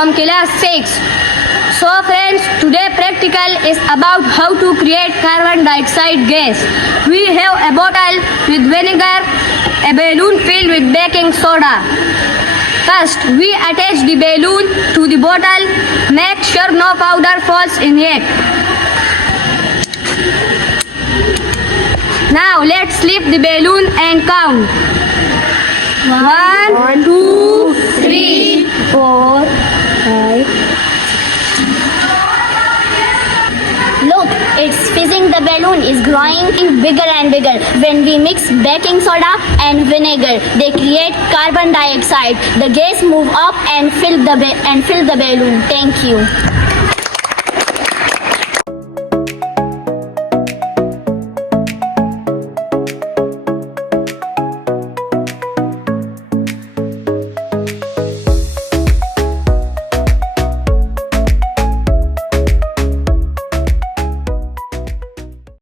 from class 6. So friends, today practical is about how to create carbon dioxide gas. We have a bottle with vinegar, a balloon filled with baking soda. First, we attach the balloon to the bottle. Make sure no powder falls in it. Now let's lift the balloon and count. 1, 2, 3, 4, 5. Look, it's fizzing. The balloon is growing bigger and bigger. When we mix baking soda and vinegar, they create carbon dioxide. The gas move up and fill the balloon. Thank you.